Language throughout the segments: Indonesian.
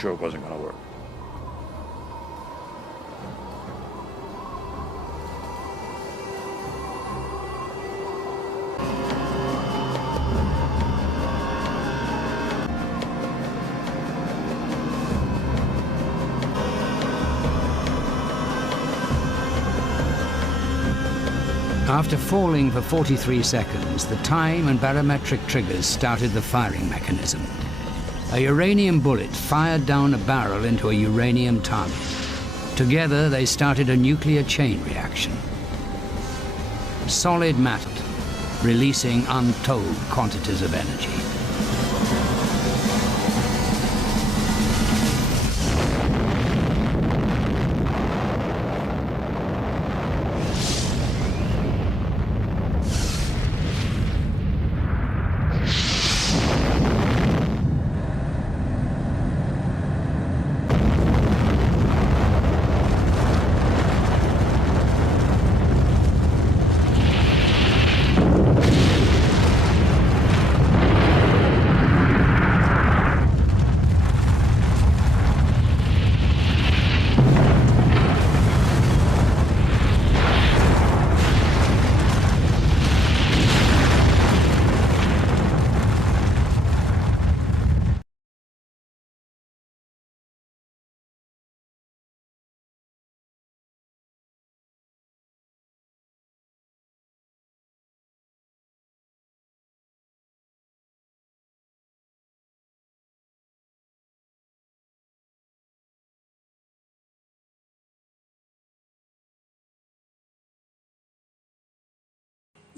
sure it wasn't going to work. After falling for 43 seconds, the time and barometric triggers started the firing mechanism. A uranium bullet fired down a barrel into a uranium target. Together, they started a nuclear chain reaction. Solid matter, releasing untold quantities of energy.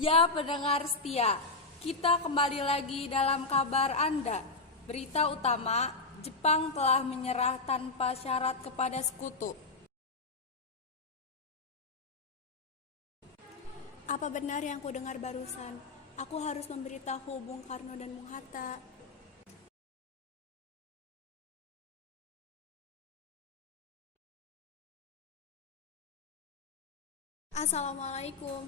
Ya pendengar setia, kita kembali lagi dalam kabar Anda. Berita utama, Jepang telah menyerah tanpa syarat kepada sekutu. Apa benar yang kudengar barusan? Aku harus memberitahu Bung Karno dan Bung Hatta. Assalamualaikum.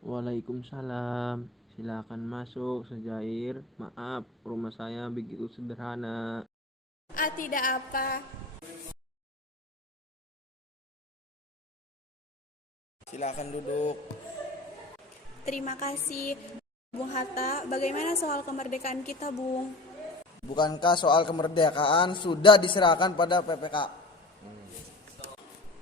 Waalaikumsalam. Silakan masuk, Sejair. Maaf, rumah saya begitu sederhana. Tidak apa. Silakan duduk. Terima kasih. Bung Hatta, bagaimana soal kemerdekaan kita, Bung? Bukankah soal kemerdekaan sudah diserahkan pada PPK?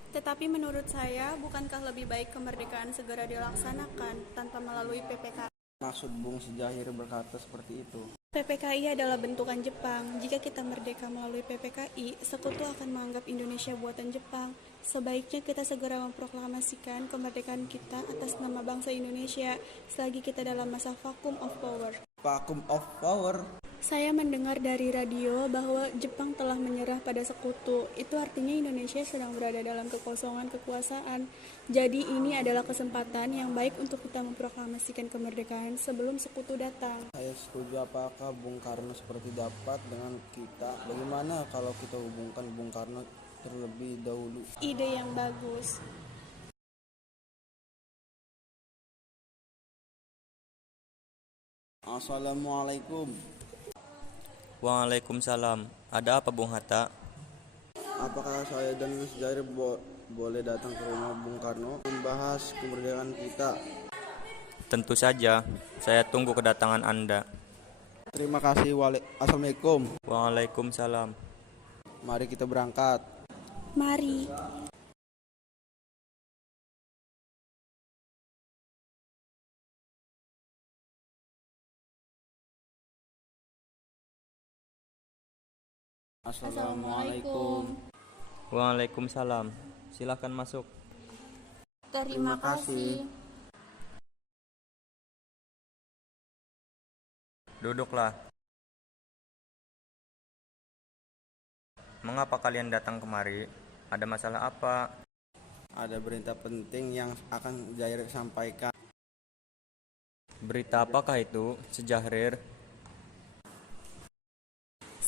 Tetapi menurut saya, bukankah lebih baik kemerdekaan segera dilaksanakan tanpa melalui PPK? Maksud Bung Sejahir berkata seperti itu. PPKI adalah bentukan Jepang. Jika kita merdeka melalui PPKI, sekutu akan menganggap Indonesia buatan Jepang. Sebaiknya kita segera memproklamasikan kemerdekaan kita atas nama bangsa Indonesia selagi kita dalam masa vacuum of power. Vacuum of power? Saya mendengar dari radio bahwa Jepang telah menyerah pada sekutu. Itu artinya Indonesia sedang berada dalam kekosongan kekuasaan. Jadi ini adalah kesempatan yang baik untuk kita memproklamasikan kemerdekaan sebelum sekutu datang. Saya setuju. Apakah Bung Karno seperti dapat dengan kita? Bagaimana kalau kita hubungkan Bung Karno terlebih dahulu? Ide yang bagus. Assalamualaikum. Waalaikumsalam. Ada apa Bung Hatta? Apakah saya dan Mas Jair boleh datang ke rumah Bung Karno membahas kemerdekaan kita? Tentu saja. Saya tunggu kedatangan Anda. Terima kasih. Assalamualaikum. Waalaikumsalam. Mari kita berangkat. Mari. Assalamualaikum. Waalaikumsalam. Silakan masuk. Terima kasih. Duduklah. Mengapa kalian datang kemari? Ada masalah apa? Ada berita penting yang akan Jair sampaikan. Berita apakah itu, Sejahir?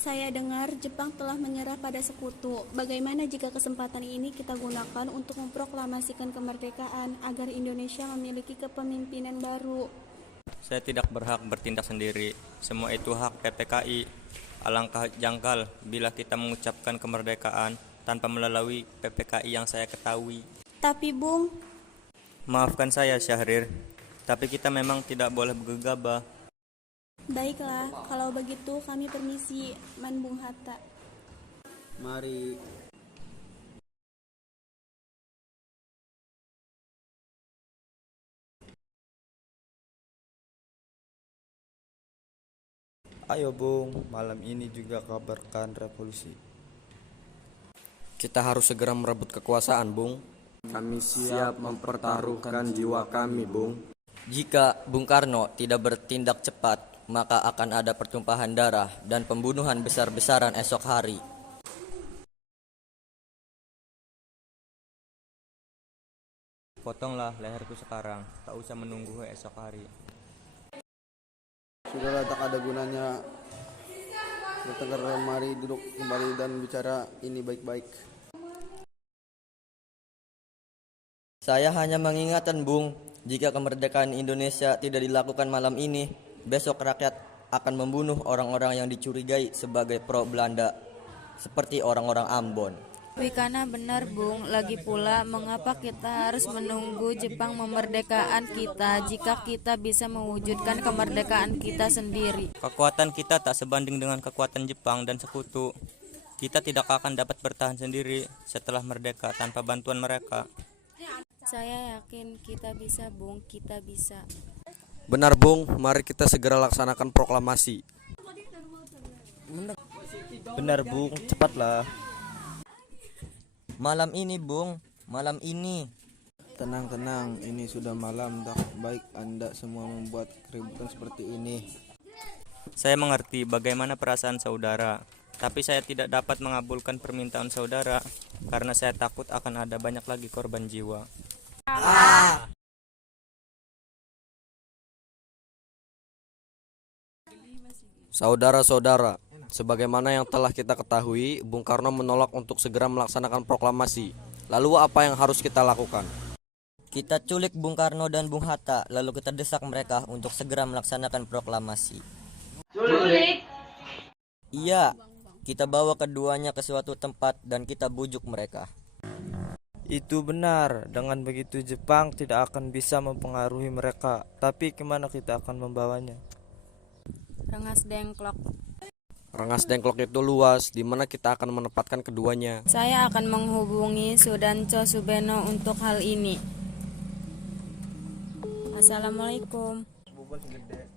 Saya dengar Jepang telah menyerah pada sekutu. Bagaimana jika kesempatan ini kita gunakan untuk memproklamasikan kemerdekaan agar Indonesia memiliki kepemimpinan baru? Saya tidak berhak bertindak sendiri. Semua itu hak PPKI. Alangkah janggal bila kita mengucapkan kemerdekaan tanpa melalui PPKI yang saya ketahui. Tapi Bung, Maafkan saya, Syahrir, tapi kita memang tidak boleh gegabah. baiklah, kalau begitu kami permisi, Man Bung Hatta. Mari. Ayo Bung, malam ini juga kabarkan revolusi. Kita harus segera merebut kekuasaan, Bung. Kami siap mempertaruhkan jiwa kami, Bung. Jika Bung Karno tidak bertindak cepat, maka akan ada pertumpahan darah dan pembunuhan besar-besaran esok hari. Potonglah leherku sekarang, tak usah menunggu esok hari. Sudahlah, tak ada gunanya bertengkar. Mari duduk kembali dan bicara ini baik-baik. Saya hanya mengingatkan Bung, jika kemerdekaan Indonesia tidak dilakukan malam ini, besok rakyat akan membunuh orang-orang yang dicurigai sebagai pro Belanda, seperti orang-orang Ambon. Wikana benar Bung, lagi pula mengapa kita harus menunggu Jepang memerdekakan kita jika kita bisa mewujudkan kemerdekaan kita sendiri. Kekuatan kita tak sebanding dengan kekuatan Jepang dan sekutu. Kita tidak akan dapat bertahan sendiri setelah merdeka tanpa bantuan mereka. Saya yakin kita bisa Bung, kita bisa. Benar, Bung. Mari kita segera laksanakan proklamasi. Benar Bung, cepatlah. Malam ini Bung, malam ini. Tenang, ini sudah malam. Tak baik Anda semua membuat keributan seperti ini. Saya mengerti bagaimana perasaan saudara, tapi saya tidak dapat mengabulkan permintaan saudara karena saya takut akan ada banyak lagi korban jiwa. Saudara-saudara, sebagaimana yang telah kita ketahui, Bung Karno menolak untuk segera melaksanakan proklamasi. Lalu apa yang harus kita lakukan? Kita culik Bung Karno dan Bung Hatta, lalu kita desak mereka untuk segera melaksanakan proklamasi. Culik? Iya, kita bawa keduanya ke suatu tempat dan kita bujuk mereka. Itu benar, dengan begitu Jepang tidak akan bisa mempengaruhi mereka. Tapi kemana kita akan membawanya? Rengas Dengklok. Rengas Dengklok itu luas, di mana kita akan menempatkan keduanya. Saya akan menghubungi Sudanco Subeno untuk hal ini. Assalamualaikum.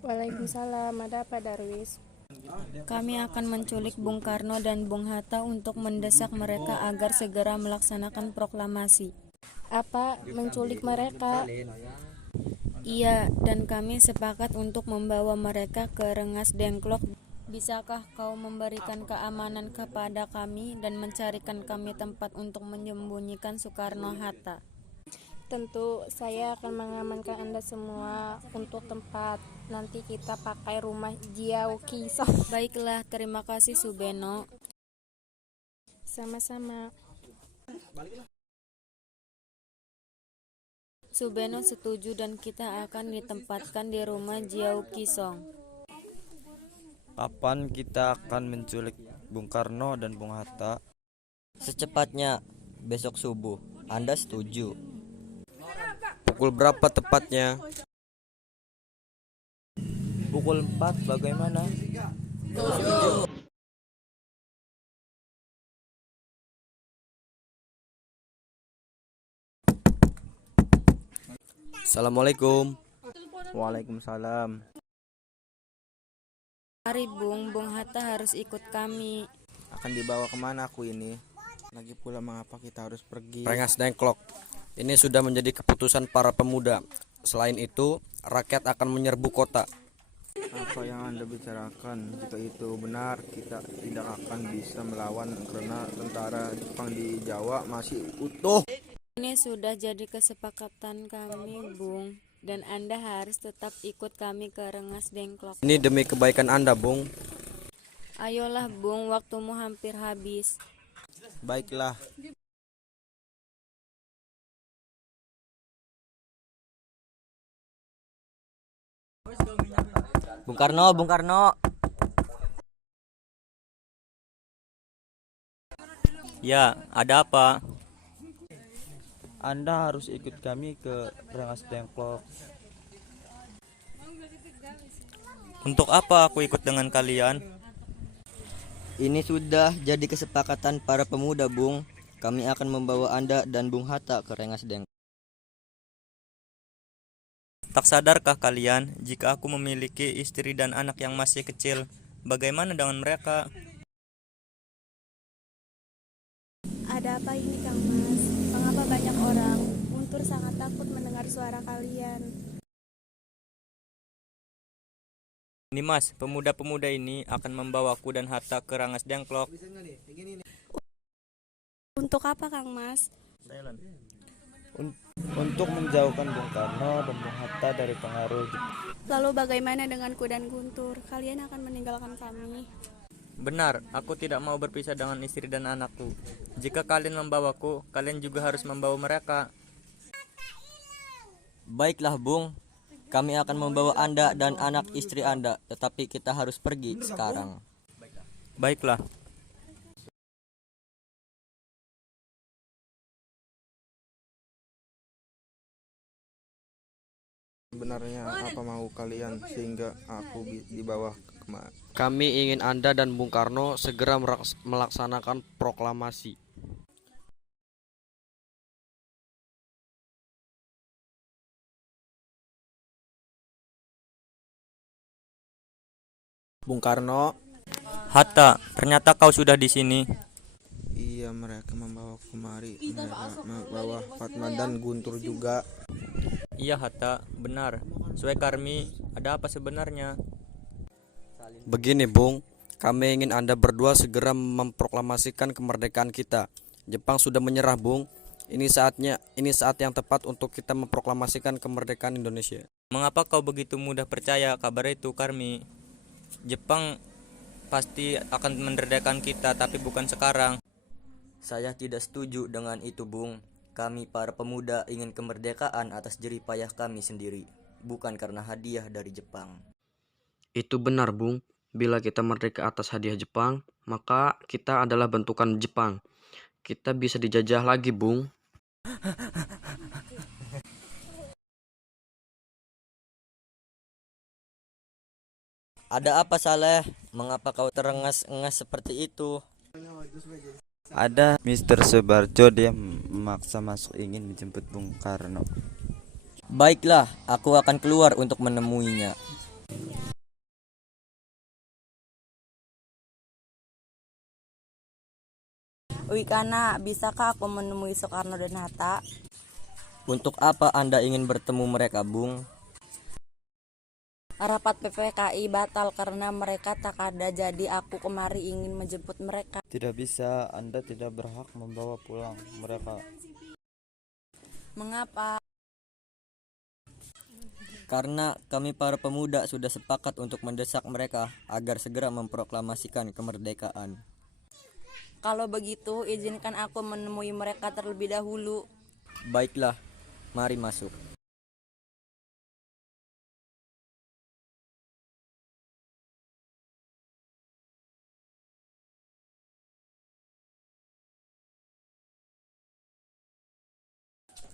Waalaikumsalam, ada apa Darwis? Kami akan menculik Bung Karno dan Bung Hatta untuk mendesak mereka agar segera melaksanakan proklamasi. Apa, menculik mereka? Iya, dan kami sepakat untuk membawa mereka ke Rengas Dengklok. Bisakah kau memberikan keamanan kepada kami dan mencarikan kami tempat untuk menyembunyikan Soekarno-Hatta? Tentu, saya akan mengamankan Anda semua untuk tempat. Nanti kita pakai rumah Jiao Kisong. Baiklah, terima kasih Subeno. Sama-sama. Subeno setuju dan kita akan ditempatkan di rumah Jiao Kisong. Kapan kita akan menculik Bung Karno dan Bung Hatta? Secepatnya, besok subuh. Anda setuju? Pukul berapa tepatnya? Pukul 4 bagaimana? Assalamualaikum. Waalaikumsalam. Mari Bung Hatta harus ikut kami. Akan dibawa kemana aku ini? Lagi pula mengapa kita harus pergi? Rengas Dengklok. Ini sudah menjadi keputusan para pemuda. Selain itu, rakyat akan menyerbu kota. Apa yang Anda bicarakan? Jika itu benar, kita tidak akan bisa melawan karena tentara Jepang di Jawa masih utuh. Ini sudah jadi kesepakatan kami, Bung. Dan Anda harus tetap ikut kami ke Rengas Dengklok. Ini demi kebaikan Anda, Bung. Ayolah, Bung, waktumu hampir habis. Baiklah. Bung Karno, Bung Karno. Ya, ada apa? Anda harus ikut kami ke Rengas Dengklok. Untuk apa aku ikut dengan kalian? Ini sudah jadi kesepakatan para pemuda, Bung. Kami akan membawa Anda dan Bung Hatta ke Rengas Dengklok. Tak sadarkah kalian jika aku memiliki istri dan anak yang masih kecil? Bagaimana dengan mereka? Ada apa ini, Kang Mas? Mengapa banyak orang? Guntur sangat takut mendengar suara kalian. Ini Mas, pemuda-pemuda ini akan membawaku dan Hatta ke Rengas Dengklok. Untuk apa, Kang Mas? Untuk menjauhkan Bung Karno dan Bung Hatta dari pengaruh Lalu bagaimana denganku dan Guntur? Kalian akan meninggalkan kami? Benar, aku tidak mau berpisah dengan istri dan anakku. Jika kalian membawaku, kalian juga harus membawa mereka. Baiklah, Bung. Kami akan membawa Anda dan anak istri Anda, tetapi kita harus pergi sekarang. Baiklah. Sebenarnya apa mau kalian sehingga aku di bawah kemari? Kami ingin Anda dan Bung Karno segera melaksanakan proklamasi. Bung Karno. Hatta, ternyata kau sudah di sini. Iya, mereka membawa kemari. Mereka membawa Fatma dan Guntur juga. Iya Hatta, benar. Sesuai Karmi, ada apa sebenarnya? Begini, Bung. Kami ingin Anda berdua segera memproklamasikan kemerdekaan kita. Jepang sudah menyerah, Bung. Ini saat yang tepat untuk kita memproklamasikan kemerdekaan Indonesia. Mengapa kau begitu mudah percaya kabar itu, Karmi? Jepang pasti akan memerdekakan kita, tapi bukan sekarang. Saya tidak setuju dengan itu, Bung. Kami para pemuda ingin kemerdekaan atas jerih payah kami sendiri, bukan karena hadiah dari Jepang. Itu benar, Bung. Bila kita merdeka atas hadiah Jepang, maka kita adalah bentukan Jepang. Kita bisa dijajah lagi, Bung. Ada apa, Saleh? Mengapa kau terengas-engas seperti itu? Ada Mr. Subarjo, dia memaksa masuk ingin menjemput Bung Karno. Baiklah, aku akan keluar untuk menemuinya. Wikana, bisakah aku menemui Soekarno dan Hatta? Untuk apa Anda ingin bertemu mereka, Bung? Rapat PPKI batal karena mereka tak ada, jadi aku kemari ingin menjemput mereka. Tidak bisa, Anda tidak berhak membawa pulang mereka. Mengapa? Karena kami para pemuda sudah sepakat untuk mendesak mereka agar segera memproklamasikan kemerdekaan. Kalau begitu, izinkan aku menemui mereka terlebih dahulu. Baiklah, mari masuk.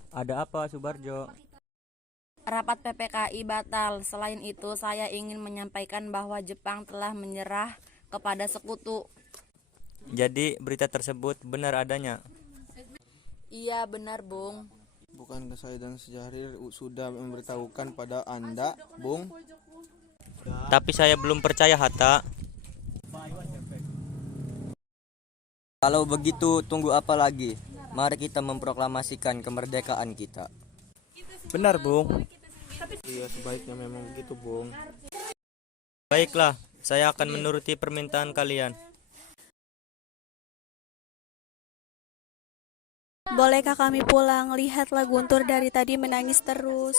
Ada apa, Subarjo? Rapat PPKI batal. Selain itu, saya ingin menyampaikan bahwa Jepang telah menyerah kepada sekutu. Jadi berita tersebut benar adanya? Iya, benar, Bung. Bukankah saya dan Syahrir sudah memberitahukan pada Anda, Bung? Tapi saya belum percaya, Hatta. Kalau begitu, tunggu apa lagi? Mari kita memproklamasikan kemerdekaan kita. Benar, Bung. Iya, sebaiknya memang begitu, Bung. Baiklah, saya akan menuruti permintaan kalian. Bolehkah kami pulang? Lihatlah Guntur dari tadi menangis terus.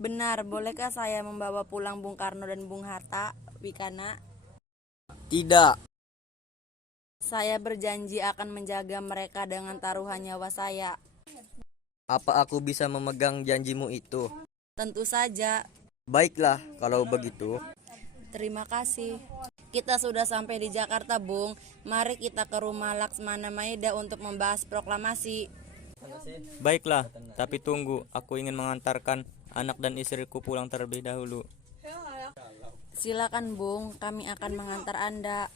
Benar, bolehkah saya membawa pulang Bung Karno dan Bung Hatta, Wikana? Tidak. Saya berjanji akan menjaga mereka dengan taruhan nyawa saya. Apa aku bisa memegang janjimu itu? Tentu saja. Baiklah, kalau begitu. Terima kasih. Kita sudah sampai di Jakarta, Bung. Mari kita ke rumah Laksmana Maeda untuk membahas proklamasi. Baiklah, tapi tunggu, aku ingin mengantarkan anak dan istriku pulang terlebih dahulu. Silakan, Bung, kami akan mengantar Anda.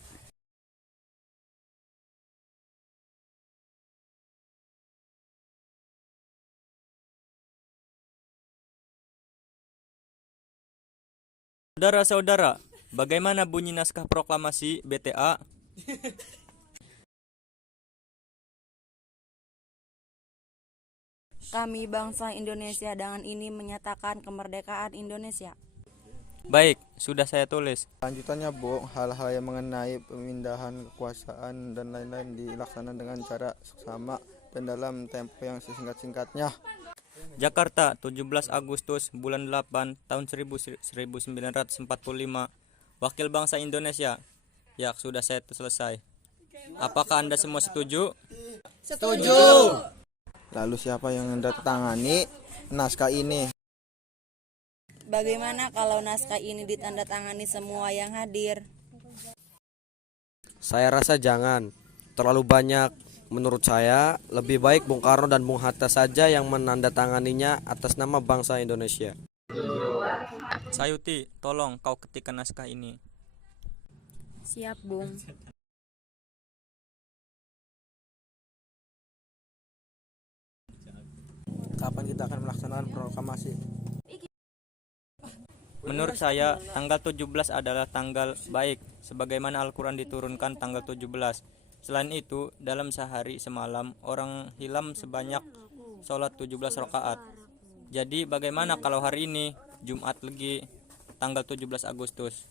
Saudara-saudara, bagaimana bunyi naskah proklamasi BTA? Kami bangsa Indonesia dengan ini menyatakan kemerdekaan Indonesia. Baik, sudah saya tulis. Lanjutannya, Bung, hal-hal yang mengenai pemindahan kekuasaan dan lain-lain dilaksanakan dengan cara seksama dan dalam tempo yang sesingkat-singkatnya. Jakarta, 17 Agustus bulan 8 tahun 1945. Wakil bangsa Indonesia. Ya, sudah saya selesai. Apakah Anda semua setuju? Setuju. Lalu siapa yang menandatangani naskah ini? Bagaimana kalau naskah ini ditandatangani semua yang hadir? Saya rasa jangan. Terlalu banyak. Menurut saya, lebih baik Bung Karno dan Bung Hatta saja yang menandatanganinya atas nama bangsa Indonesia. Sayuti, tolong kau ketikkan naskah ini. Siap, Bung. Kapan kita akan melaksanakan proklamasi? Menurut saya, tanggal 17 adalah tanggal baik, sebagaimana Al-Quran diturunkan tanggal 17. Selain itu, dalam sehari semalam, orang hilam sebanyak sholat 17 rakaat. Jadi bagaimana kalau hari ini, Jumat Legi, tanggal 17 Agustus?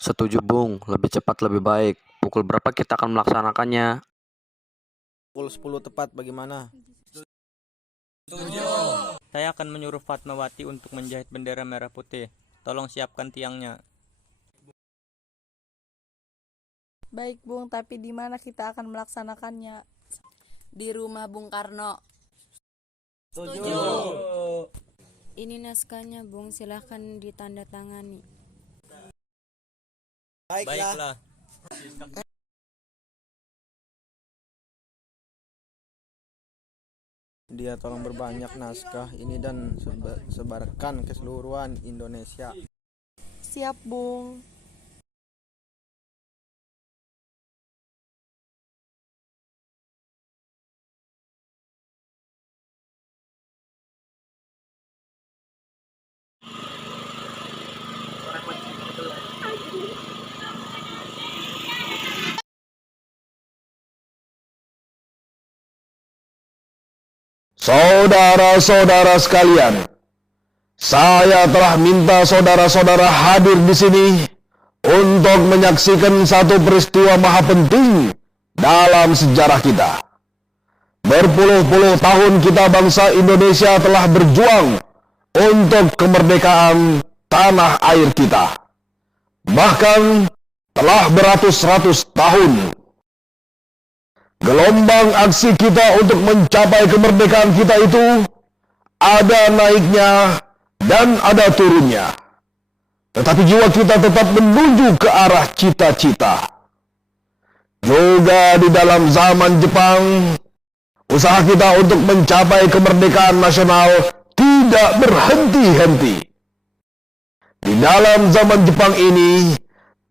Setuju, Bung. Lebih cepat lebih baik. Pukul berapa kita akan melaksanakannya? Pukul 10 tepat, bagaimana? Saya akan menyuruh Fatmawati untuk menjahit bendera merah putih. Tolong siapkan tiangnya. Baik, Bung, tapi di mana kita akan melaksanakannya? Di rumah Bung Karno. Setuju. Ini naskahnya, Bung, silahkan ditandatangani. Baiklah. Dia tolong berbanyak naskah ini dan sebarkan ke seluruhan Indonesia. Siap, Bung. Saudara-saudara sekalian, saya telah minta saudara-saudara hadir di sini untuk menyaksikan satu peristiwa maha penting dalam sejarah kita. Berpuluh-puluh tahun kita bangsa Indonesia telah berjuang untuk kemerdekaan tanah air kita. Bahkan telah beratus-ratus tahun. Gelombang aksi kita untuk mencapai kemerdekaan kita itu ada naiknya dan ada turunnya. Tetapi jiwa kita tetap menuju ke arah cita-cita. Juga di dalam zaman Jepang, usaha kita untuk mencapai kemerdekaan nasional tidak berhenti-henti. Di dalam zaman Jepang ini,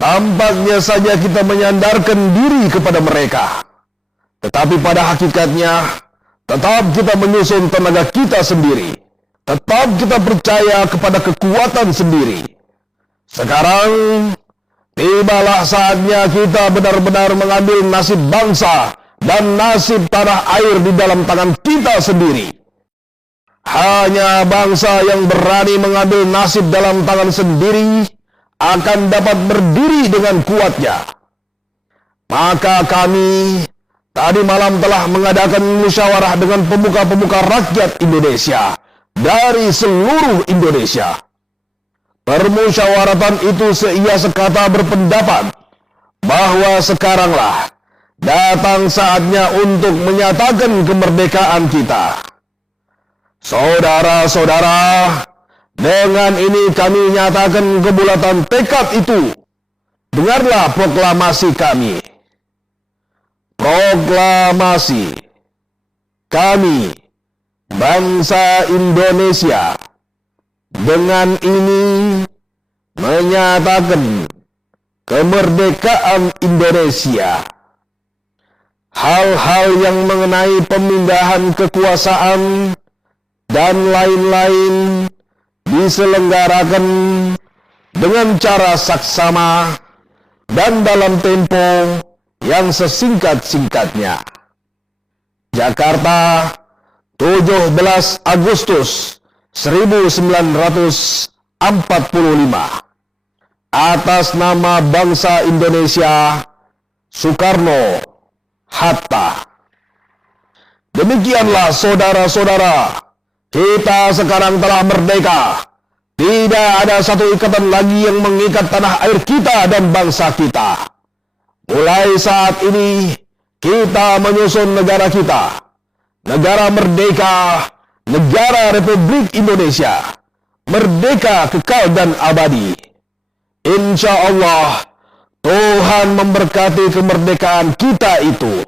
tampaknya saja kita menyandarkan diri kepada mereka. Tetapi pada hakikatnya, tetap kita menyusun tenaga kita sendiri. Tetap kita percaya kepada kekuatan sendiri. Sekarang, tibalah saatnya kita benar-benar mengambil nasib bangsa dan nasib tanah air di dalam tangan kita sendiri. Hanya bangsa yang berani mengambil nasib dalam tangan sendiri akan dapat berdiri dengan kuatnya. Maka kami tadi malam telah mengadakan musyawarah dengan pemuka-pemuka rakyat Indonesia dari seluruh Indonesia. Permusyawaratan itu seia sekata berpendapat bahwa sekaranglah datang saatnya untuk menyatakan kemerdekaan kita. Saudara-saudara, Dengan ini kami nyatakan kebulatan tekad itu. Dengarlah proklamasi kami. Proklamasi. Kami, bangsa Indonesia, dengan ini menyatakan kemerdekaan Indonesia. Hal-hal yang mengenai pemindahan kekuasaan dan lain-lain diselenggarakan dengan cara saksama dan dalam tempo yang sesingkat-singkatnya. Jakarta, 17 Agustus 1945. Atas nama bangsa Indonesia, Soekarno Hatta. Demikianlah saudara-saudara, kita sekarang telah merdeka. Tidak ada satu ikatan lagi yang mengikat tanah air kita dan bangsa kita. Mulai saat ini, kita menyusun negara kita. Negara merdeka, negara Republik Indonesia. Merdeka kekal dan abadi. Insya Allah, Tuhan memberkati kemerdekaan kita itu.